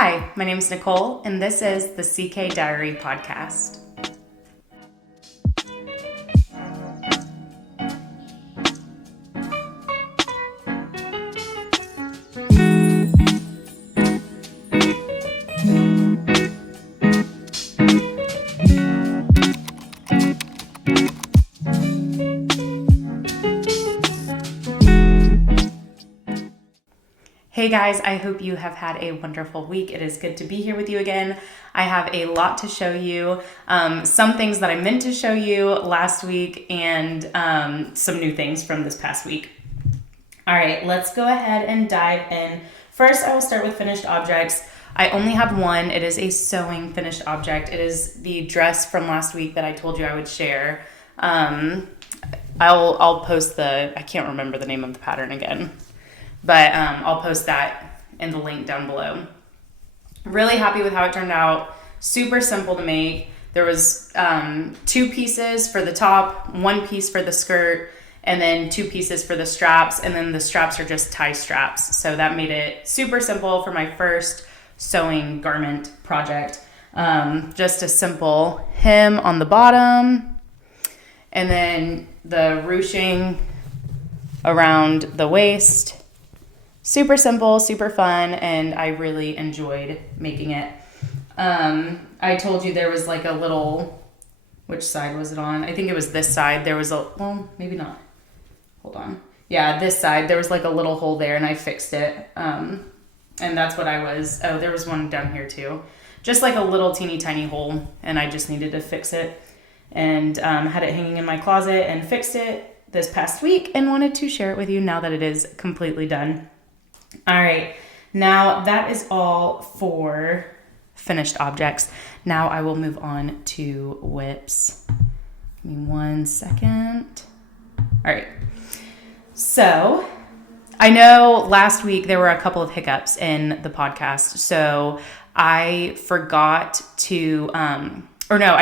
Hi, my name is Nicole, and this is the CK Diary podcast. Hey guys, I hope you have had a wonderful week. It is good to be here with you again. I have a lot to show you, some things that I meant to show you last week and some new things from this past week. All right, let's go ahead and dive in. First, I will start with finished objects. I only have one. It is a sewing finished object. It is the dress from last week that I told you I would share. I'll post I can't remember the name of the pattern again. But I'll post that in the link down below. Really happy with how it turned out. Super simple to make. There was 2 pieces for the top, 1 piece for the skirt, and then 2 pieces for the straps. And then the straps are just tie straps. So that made it super simple for my first sewing garment project. Just a simple hem on the bottom. And then the ruching around the waist. Super simple, super fun, and I really enjoyed making it. I told you there was like a little, which side was it on? I think it was this side. There was well, maybe not. Hold on. Yeah, this side. There was like a little hole there, and I fixed it. And that's what there was one down here too. Just like a little teeny tiny hole, and I just needed to fix it. And had it hanging in my closet and fixed it this past week and wanted to share it with you now that it is completely done. All right, now that is all for finished objects. Now I will move on to whips. Give me 1 second. All right, so I know last week there were a couple of hiccups in the podcast, so I forgot to, I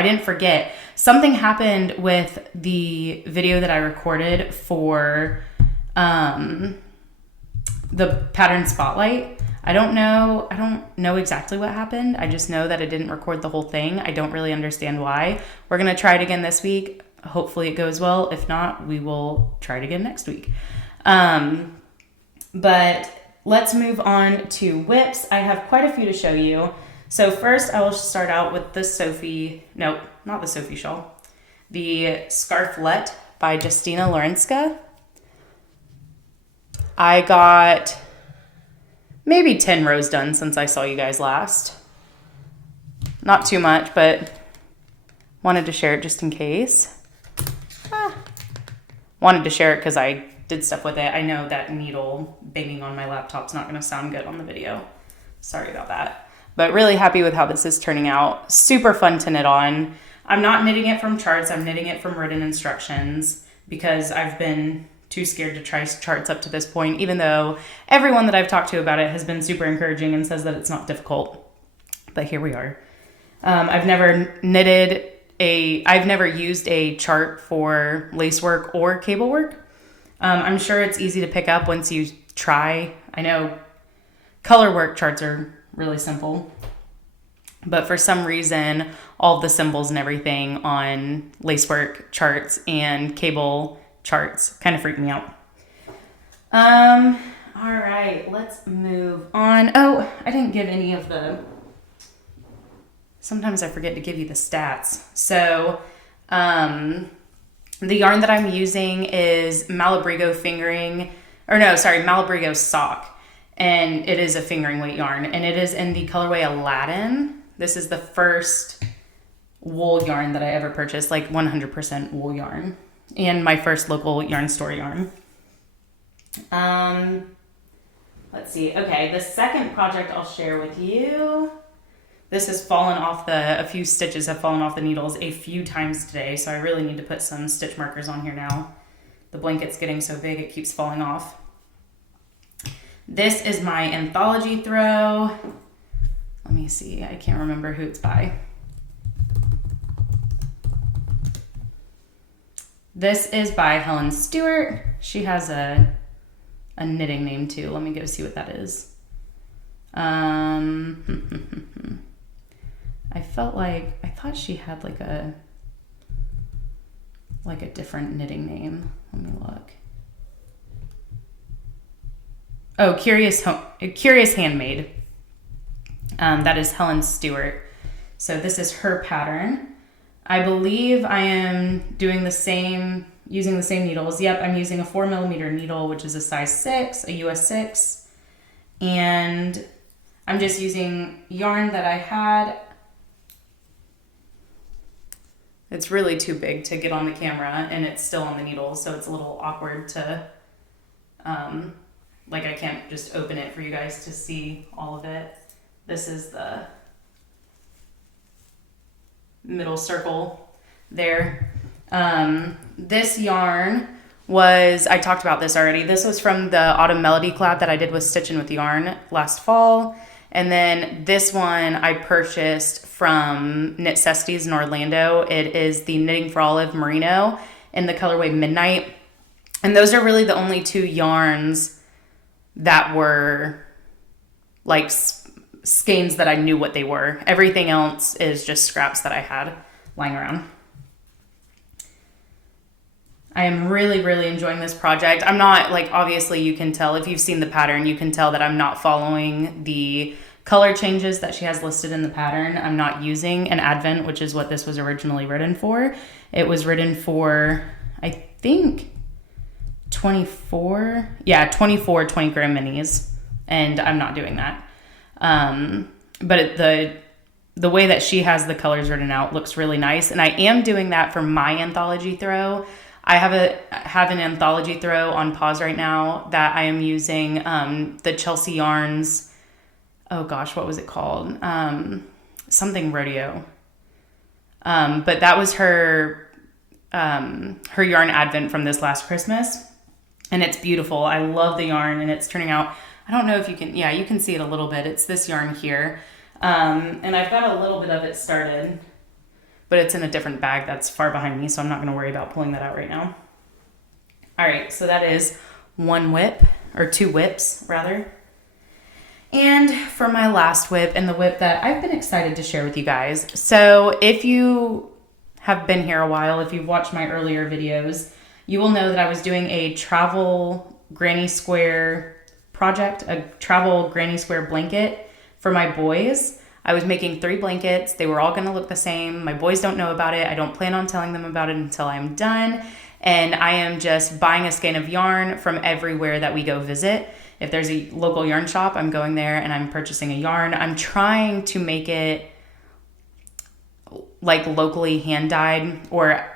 didn't forget. Something happened with the video that I recorded for, the pattern spotlight. I don't know exactly what happened. I just know that it didn't record the whole thing. I don't really understand why. We're going to try it again this week. Hopefully it goes well. If not, we will try it again next week. But let's move on to whips. I have quite a few to show you. So first I will start out with the not the Sophie shawl. The Scarflet by Justina Lorenska. I got maybe 10 rows done since I saw you guys last. Not too much, but wanted to share it just in case. Wanted to share it because I did stuff with it. I know that needle banging on my laptop's not going to sound good on the video. Sorry about that. But really happy with how this is turning out. Super fun to knit on. I'm not knitting it from charts. I'm knitting it from written instructions because I've been too scared to try charts up to this point, even though everyone that I've talked to about it has been super encouraging and says that it's not difficult. But here we are. I've never used a chart for lace work or cable work. I'm sure it's easy to pick up once you try. I know color work charts are really simple, but for some reason, all the symbols and everything on lace work charts and cable charts kind of freak me out. All right, let's move on. Oh, I didn't give any of sometimes I forget to give you the stats. So, the yarn that I'm using is Malabrigo Malabrigo sock, and it is a fingering weight yarn, and it is in the colorway Aladdin. This is the first wool yarn that I ever purchased, like 100% wool yarn. And my first local yarn store yarn. Let's see. Okay, the second project I'll share with you. This has fallen off a few stitches have fallen off the needles a few times today, so I really need to put some stitch markers on here now. The blanket's getting so big it keeps falling off. This is my anthology throw. Let me see. I can't remember who it's by. This is by Helen Stewart. She has a knitting name too. Let me go see what that is. I thought she had like a different knitting name. Let me look. Oh, Curious Handmade. That is Helen Stewart. So this is her pattern. I believe I am doing using the same needles. Yep, I'm using a 4mm needle, which is a size 6, a US 6. And I'm just using yarn that I had. It's really too big to get on the camera, and it's still on the needle, so it's a little awkward to, I can't just open it for you guys to see all of it. This is the middle circle there. This yarn I talked about this already. This was from the Autumn Melody collab that I did with Stitchin' with Yarn last fall. And then this one I purchased from Knitcesties in Orlando. It is the Knitting for Olive Merino in the colorway Midnight. And those are really the only 2 yarns that were like skeins that I knew what they were. Everything else is just scraps that I had lying around. I am really, really enjoying this project. I'm not, obviously you can tell, if you've seen the pattern, you can tell that I'm not following the color changes that she has listed in the pattern. I'm not using an Advent, which is what this was originally written for. It was written for, I think, 24 20 gram minis, and I'm not doing that. But the way that she has the colors written out looks really nice, and I am doing that for my anthology throw. I have an anthology throw on pause right now that I am using the Chelsea Yarns. Oh gosh, what was it called? Something Rodeo. But that was her yarn Advent from this last Christmas, and it's beautiful. I love the yarn, and it's turning out. I don't know if you can. Yeah, you can see it a little bit. It's this yarn here, and I've got a little bit of it started. But it's in a different bag that's far behind me, so I'm not going to worry about pulling that out right now. All right, so that is 1 whip, or 2 whips, rather. And for my last whip, and the whip that I've been excited to share with you guys. So if you have been here a while, if you've watched my earlier videos, you will know that I was doing a travel granny square project, a travel granny square blanket for my boys. I was making 3 blankets. They were all going to look the same. My boys don't know about it. I don't plan on telling them about it until I'm done. And I am just buying a skein of yarn from everywhere that we go visit. If there's a local yarn shop, I'm going there and I'm purchasing a yarn. I'm trying to make it locally hand dyed, or,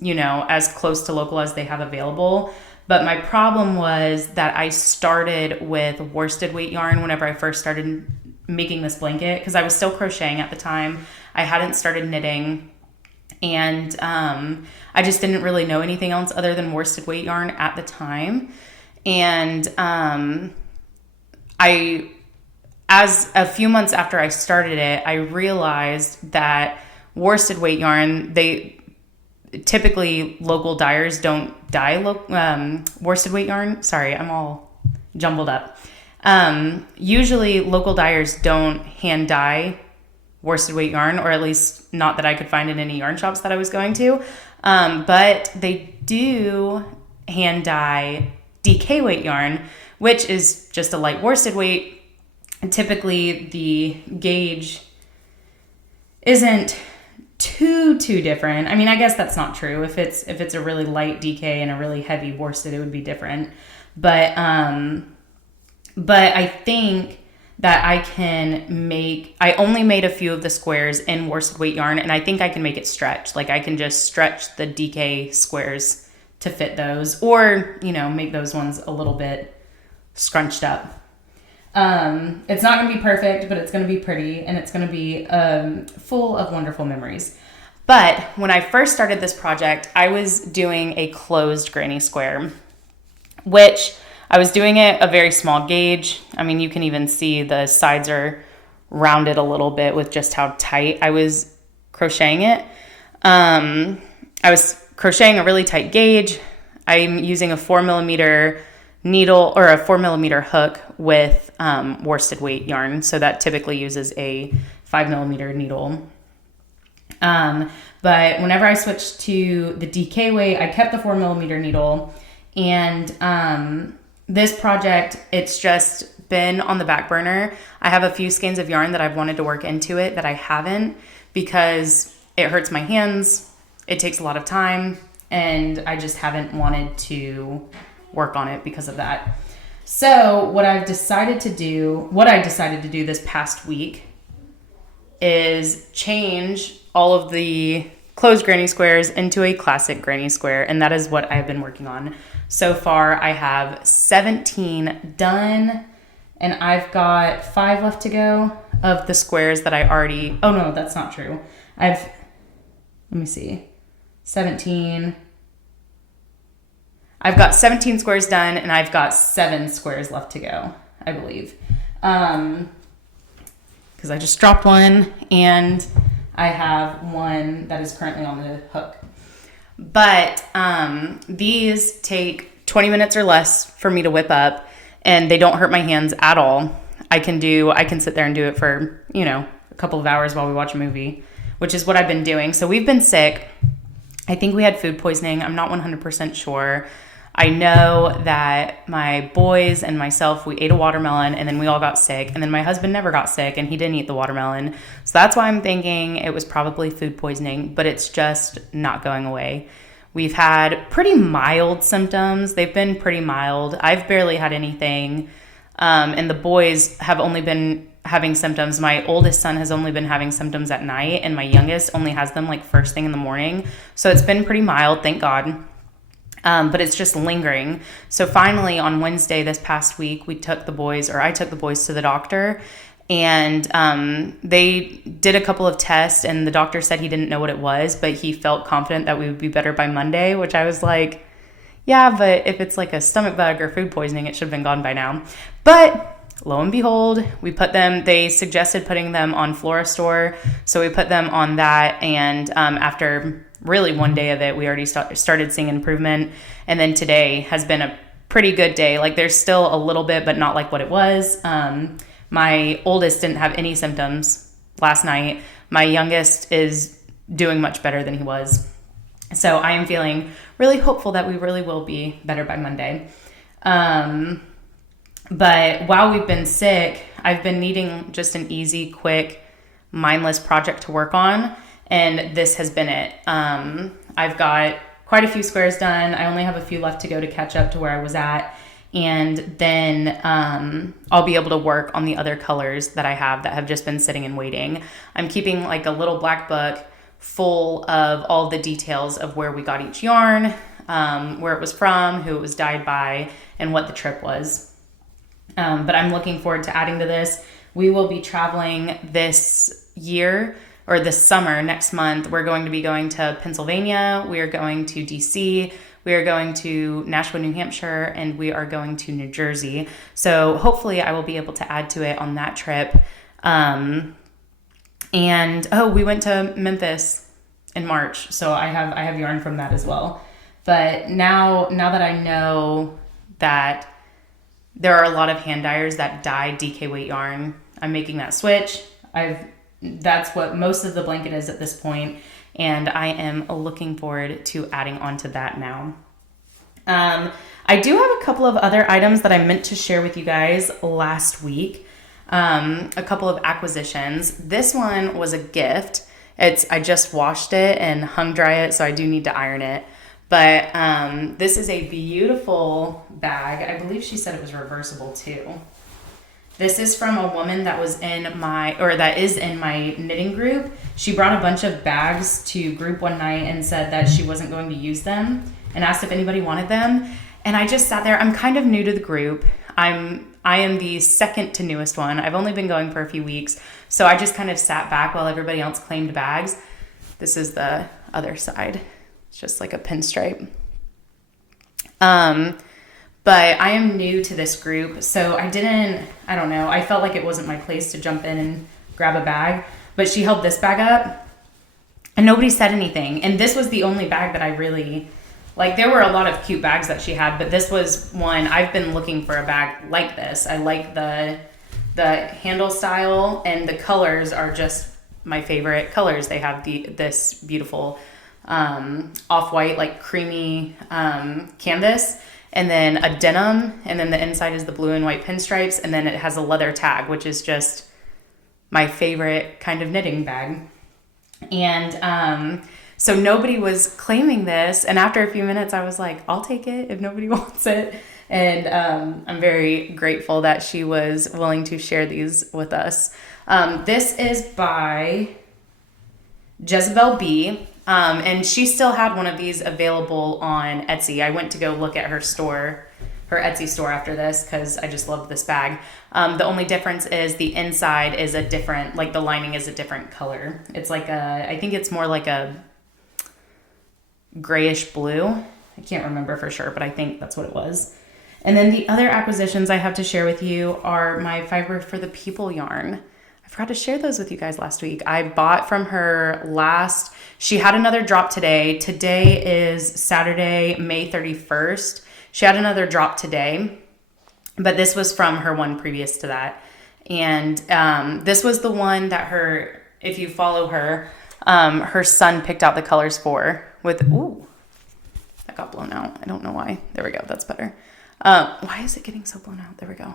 as close to local as they have available. But my problem was that I started with worsted weight yarn whenever I first started making this blanket, because I was still crocheting at the time. I hadn't started knitting, and I just didn't really know anything else other than worsted weight yarn at the time. And as a few months after I started it, I realized that worsted weight yarn, typically local dyers don't dye worsted weight yarn. Sorry, I'm all jumbled up. Usually local dyers don't hand dye worsted weight yarn, or at least not that I could find in any yarn shops that I was going to. But they do hand dye DK weight yarn, which is just a light worsted weight. And typically the gauge isn't too different. I mean, I guess that's not true. If it's a really light DK and a really heavy worsted, it would be different. But I think that I only made a few of the squares in worsted weight yarn, and I think I can make it stretch. I can just stretch the DK squares to fit those, or, make those ones a little bit scrunched up. It's not going to be perfect, but it's going to be pretty, and it's going to be full of wonderful memories. But when I first started this project, I was doing a closed granny square, which I was doing it a very small gauge. I mean, you can even see the sides are rounded a little bit with just how tight I was crocheting it. I was crocheting a really tight gauge. I'm using a 4mm needle, or a 4mm hook with worsted weight yarn. So that typically uses a 5mm needle. But whenever I switched to the DK weight, I kept the 4mm needle. And this project, it's just been on the back burner. I have a few skeins of yarn that I've wanted to work into it that I haven't, because it hurts my hands. It takes a lot of time, and I just haven't wanted to work on it because of that. So what I decided to do this past week is change all of the closed granny squares into a classic granny square, and that is what I've been working on. So far, I have 17 done, and I've got 5 left to go of the squares that I already... Oh, no, that's not true. Let me see. 17... I've got 17 squares done, and I've got 7 squares left to go, I believe. Because I just dropped one, and I have one that is currently on the hook. But these take 20 minutes or less for me to whip up, and they don't hurt my hands at all. I can sit there and do it for, a couple of hours while we watch a movie, which is what I've been doing. So we've been sick. I think we had food poisoning. I'm not 100% sure. I know that my boys and myself, we ate a watermelon, and then we all got sick, and then my husband never got sick, and he didn't eat the watermelon. So that's why I'm thinking it was probably food poisoning, but it's just not going away. We've had pretty mild symptoms. They've been pretty mild. I've barely had anything, and the boys have only been having symptoms. My oldest son has only been having symptoms at night, and my youngest only has them like first thing in the morning. So it's been pretty mild, thank God. But it's just lingering. So finally on Wednesday this past week, I took the boys to the doctor, and they did a couple of tests, and the doctor said he didn't know what it was, but he felt confident that we would be better by Monday, which I was like, yeah, but if it's like a stomach bug or food poisoning, it should have been gone by now. But lo and behold, they suggested putting them on Floristore. So we put them on that, and after really one day of it, we already started seeing improvement. And then today has been a pretty good day. Like, there's still a little bit, but not like what it was. My oldest didn't have any symptoms last night. My youngest is doing much better than he was. So I am feeling really hopeful that we really will be better by Monday. But while we've been sick, I've been needing just an easy, quick, mindless project to work on. And this has been it. I've got quite a few squares done. I only have a few left to go to catch up to where I was at. And then I'll be able to work on the other colors that I have that have just been sitting and waiting. I'm keeping like a little black book full of all the details of where we got each yarn, where it was from, who it was dyed by, and what the trip was. But I'm looking forward to adding to this. We will be traveling this year, or this summer, next month. We're going to be going to Pennsylvania. We are going to DC. We are going to Nashua, New Hampshire, and we are going to New Jersey. So hopefully I will be able to add to it on that trip. We went to Memphis in March, so I have yarn from that as well. But now that I know that there are a lot of hand dyers that dye DK weight yarn, I'm making that switch. That's what most of the blanket is at this point, and I am looking forward to adding on to that now. I do have a couple of other items that I meant to share with you guys last week. A couple of acquisitions. This one was a gift. I just washed it and hung dry it, so I do need to iron it. But this is a beautiful bag. I believe she said it was reversible too. This is from a woman that is in my knitting group. She brought a bunch of bags to group one night and said that she wasn't going to use them, and asked if anybody wanted them. And I just sat there. I'm kind of new to the group. I am the second to newest one. I've only been going for a few weeks, so I just kind of sat back while everybody else claimed bags. This is the other side. It's just like a pinstripe. But I am new to this group, so I don't know. I felt like it wasn't my place to jump in and grab a bag, but she held this bag up and nobody said anything. And this was the only bag that I really, like, there were a lot of cute bags that she had, but this was one. I've been looking for a bag like this. I like the handle style, and the colors are just my favorite colors. They have this beautiful off-white, like creamy canvas, and then a denim, and then the inside is the blue and white pinstripes, and then it has a leather tag, which is just my favorite kind of knitting bag. And so nobody was claiming this, and after a few minutes I was like, I'll take it if nobody wants it. And I'm very grateful that she was willing to share these with us. This is by Jezebel B. And she still had one of these available on Etsy. I went to go look at her store, her Etsy store after this, because I just loved this bag. The only difference is the inside is a different, like the lining is a different color. It's like I think it's more like a grayish blue. I can't remember for sure, but I think that's what it was. And then the other acquisitions I have to share with you are my Fiber for the People yarn. I forgot to share those with you guys last week. I bought from her she had another drop today. Today is Saturday, May 31st. She had another drop today, but this was from her one previous to that. And this was the one that if you follow her son picked out the colors for ooh, that got blown out. I don't know why. There we go. That's better. Why is it getting so blown out? There we go.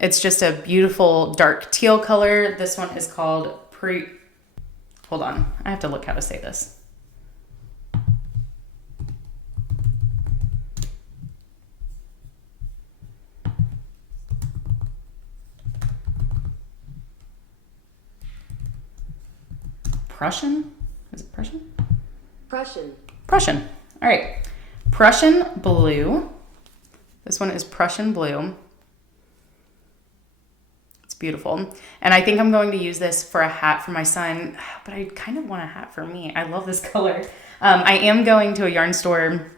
It's just a beautiful dark teal color. This one is called hold on. I have to look how to say this. Prussian? Is it Prussian? Prussian. All right. Prussian blue. This one is Prussian blue. It's beautiful. And I think I'm going to use this for a hat for my son, but I kind of want a hat for me. I love this color. I am going to a yarn store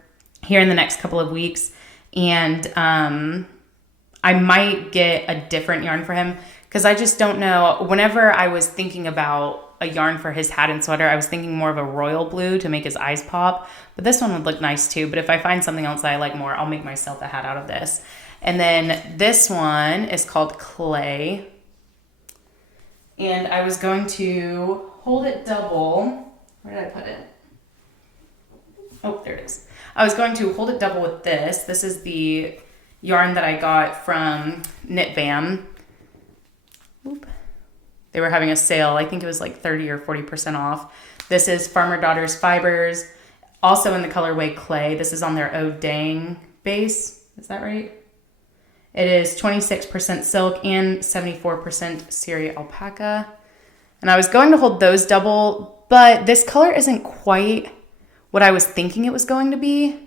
here in the next couple of weeks, and I might get a different yarn for him because I just don't know. Whenever I was thinking about a yarn for his hat and sweater, I was thinking more of a royal blue to make his eyes pop, but this one would look nice too. But if I find something else that I like more, I'll make myself a hat out of this. And then this one is called Clay, and I was going to hold it double. Where did I put it? Oh, there it is. I was going to hold it double with this. This is the yarn that I got from Knit Bam. Oop. They were having a sale. I think it was like 30 or 40% off. This is Farmer Daughters Fibers, also in the colorway Clay. This is on their Oh Dang base. Is that right? It is 26% silk and 74% Syria alpaca. And I was going to hold those double, but this color isn't quite what I was thinking it was going to be.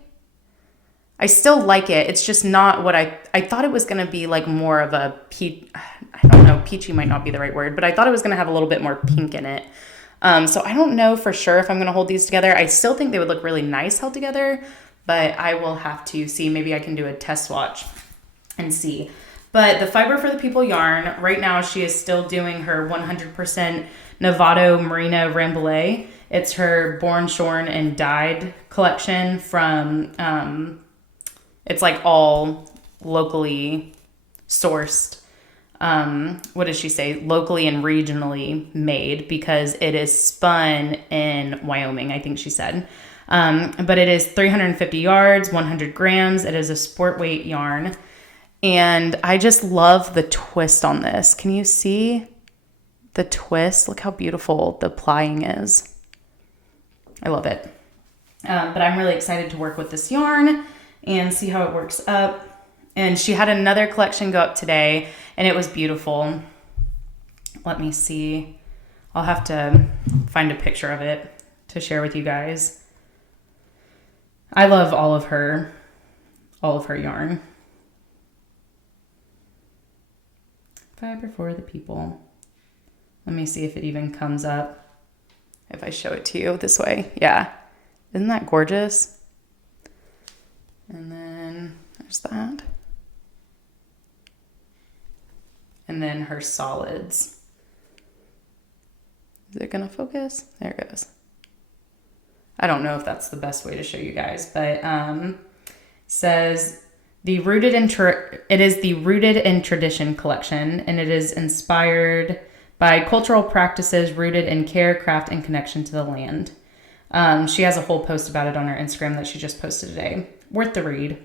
I still like it. It's just not what I thought it was going to be, like more of a peach. I don't know, peachy might not be the right word, but I thought it was going to have a little bit more pink in it. So I don't know for sure if I'm going to hold these together. I still think they would look really nice held together, but I will have to see. Maybe I can do a test swatch and see. But the Fiber for the People yarn, right now she is still doing her 100% Novato Merino Rambouillet. It's her Born, Shorn, and Dyed collection from, it's like all locally sourced. What does she say? Locally and regionally made, because it is spun in Wyoming, I think she said. But it is 350 yards, 100 grams. It is a sport weight yarn. And I just love the twist on this. Can you see the twist? Look how beautiful the plying is. I love it. But I'm really excited to work with this yarn and see how it works up. And she had another collection go up today, and it was beautiful. Let me see. I'll have to find a picture of it to share with you guys. I love all of her yarn. Fiber for the People. Let me see if it even comes up. If I show it to you this way. Yeah. Isn't that gorgeous? And then there's that. And then her solids. Is it going to focus? There it goes. I don't know if that's the best way to show you guys, but says it is the Rooted in Tradition collection, and it is inspired by cultural practices rooted in care, craft, and connection to the land. She has a whole post about it on her Instagram that she just posted today. Worth the read.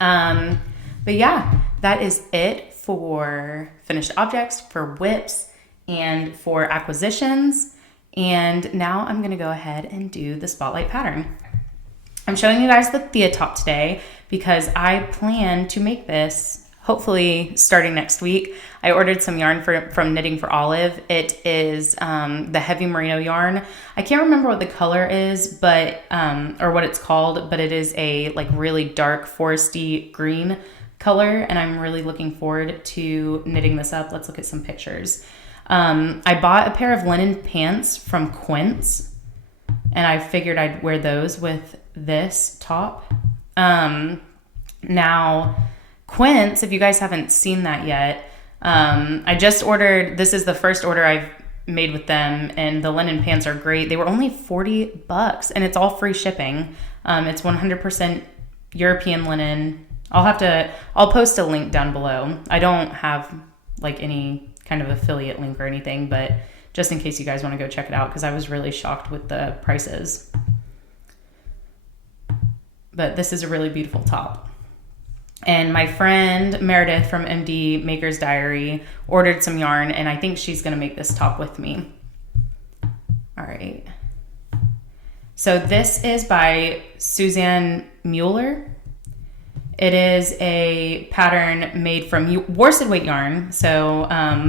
But yeah, that is it for finished objects, for whips, and for acquisitions. And now I'm going to go ahead and do the spotlight pattern. I'm showing you guys the THEA top today because I plan to make this hopefully starting next week. I ordered some yarn from Knitting for Olive. It is the heavy merino yarn. I can't remember what the color is, but or what it's called, but it is a like really dark foresty green color, and I'm really looking forward to knitting this up. Let's look at some pictures. I bought a pair of linen pants from Quince, and I figured I'd wear those with this top. Now, Quince, if you guys haven't seen that yet, I just ordered, this is the first order I've made with them, and the linen pants are great. They were only $40, and it's all free shipping. It's 100% European linen. I'll post a link down below. I don't have like any kind of affiliate link or anything, but just in case you guys want to go check it out, because I was really shocked with the prices. But this is a really beautiful top. And my friend Meredith from MD Maker's Diary ordered some yarn, and I think she's going to make this top with me. All right. So this is by Suzanne Mueller. It is a pattern made from worsted weight yarn, so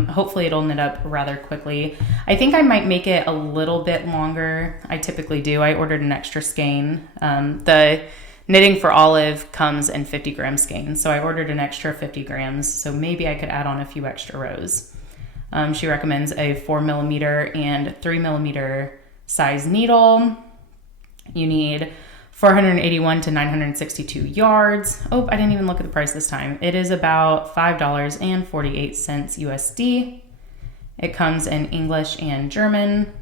hopefully it'll knit up rather quickly. I think I might make it a little bit longer. I typically do. I ordered an extra skein. The Knitting for Olive comes in 50 gram skeins, so I ordered an extra 50 grams, so maybe I could add on a few extra rows. She recommends a 4mm and 3mm size needle. You need 481 to 962 yards. Oh, I didn't even look at the price this time. It is about $5.48 USD. It comes in English and German.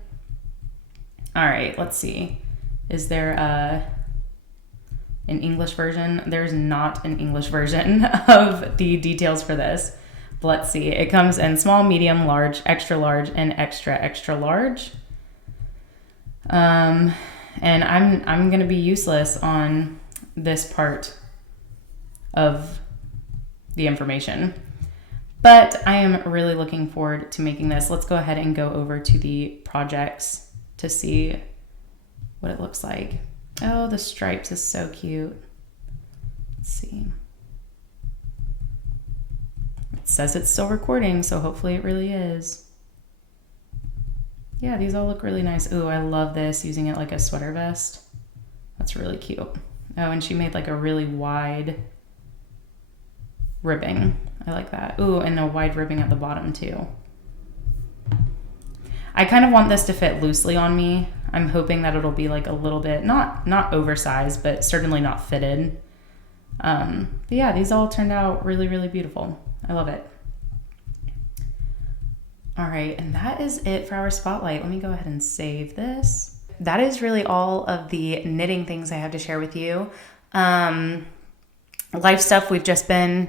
All right, let's see. Is there an English version? There's not an English version of the details for this. But let's see. It comes in small, medium, large, large, and extra large. And I'm going to be useless on this part of the information. But I am really looking forward to making this. Let's go ahead and go over to the projects to see what it looks like. Oh, the stripes is so cute. Let's see. It says it's still recording, so hopefully it really is. Yeah, these all look really nice. Ooh, I love this, using it like a sweater vest. That's really cute. Oh, and she made like a really wide ribbing. I like that. Ooh, and a wide ribbing at the bottom too. I kind of want this to fit loosely on me. I'm hoping that it'll be like a little bit, not oversized, but certainly not fitted. But yeah, these all turned out really, really beautiful. I love it. All right, and that is it for our spotlight. Let me go ahead and save this. That is really all of the knitting things I have to share with you. Life stuff, we've just been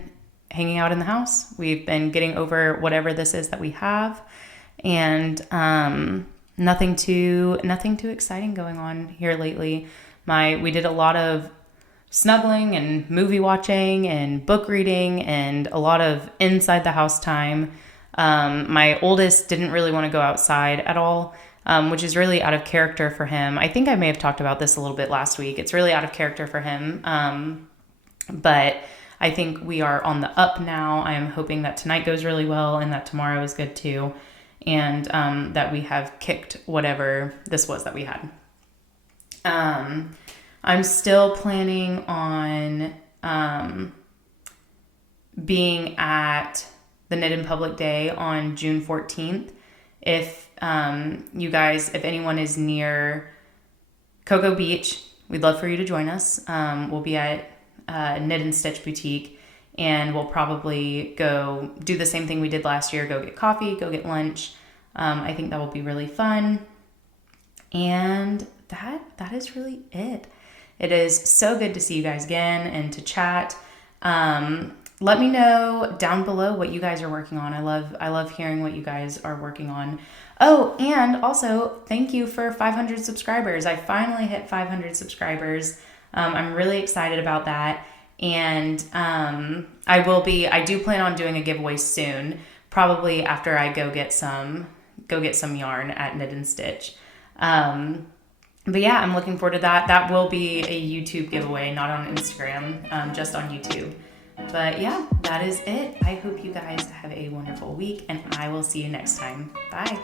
hanging out in the house. We've been getting over whatever this is that we have, and nothing too exciting going on here lately. We did a lot of snuggling and movie watching and book reading and a lot of inside the house time. My oldest didn't really want to go outside at all, which is really out of character for him. I think I may have talked about this a little bit last week. It's really out of character for him. But I think we are on the up now. I am hoping that tonight goes really well and that tomorrow is good too. And that we have kicked whatever this was that we had. I'm still planning on being at the Knit in Public Day on June 14th. If if anyone is near Cocoa Beach, we'd love for you to join us. We'll be at Knit and Stitch Boutique, and we'll probably go do the same thing we did last year, go get coffee, go get lunch. I think that will be really fun. And that is really it. It is so good to see you guys again and to chat. let me know down below what you guys are working on. I love hearing what you guys are working on. Oh, and also thank you for 500 subscribers. I finally hit 500 subscribers. I'm really excited about that. And I do plan on doing a giveaway soon, probably after I go get some yarn at Knit and Stitch. But yeah, I'm looking forward to that. That will be a YouTube giveaway, not on Instagram, just on YouTube. But yeah, that is it. I hope you guys have a wonderful week, and I will see you next time. Bye.